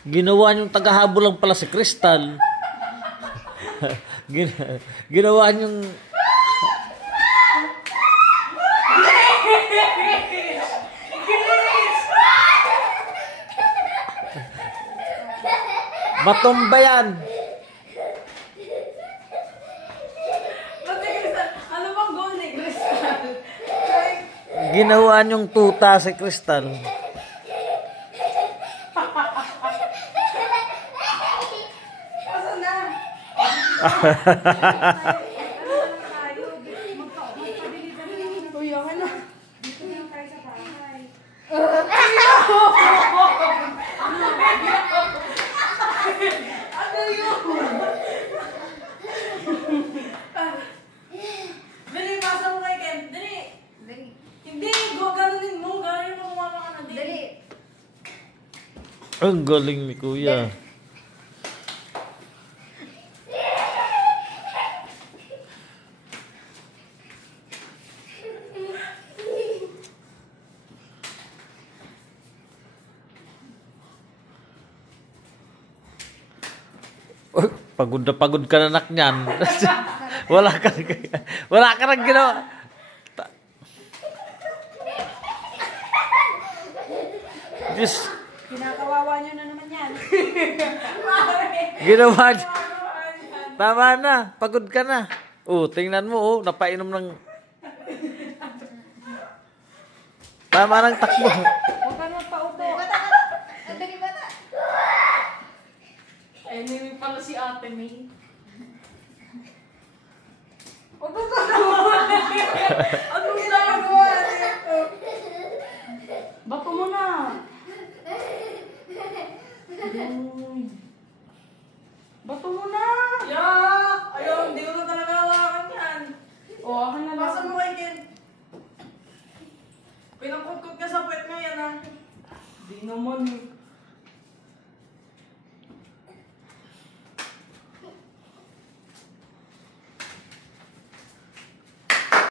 Ginawa niyong tagahabol lang pala si Crystal. Ginawa niyong... Matumba yan. Ano bang goal ni Crystal? Ginawa niyong tuta si Crystal. Asa na? Uy, ako na. Dito na tayo sa bahay. Ano yun? Dali, pasa mo kay Ken. Dali. Hindi, ganunin mo. Ganunin mo kumama ka na. Dali. Ang galing ni Kuya. Oh, pagod na pagod ka na anak niyan. wala ka nang ginawa. Just Kinakawawa nyo na naman yan. ginawa. Tama na, pagod ka na. Oh, tingnan mo oh, napainom ng tama ng takbo. Huwag ka naman paupo. Andali bata. Anyway pala si Ate May. Huwag ka naman. Anong ginagawa dito? Bato mo na. Bato mo na. Yak! Ayaw, hindi ko na talaga hawakan yan. O, akin na lang. Pasa mo kay Ken. Pinangkot-kot ka sa puwet mo yan, ha? Di naman, eh.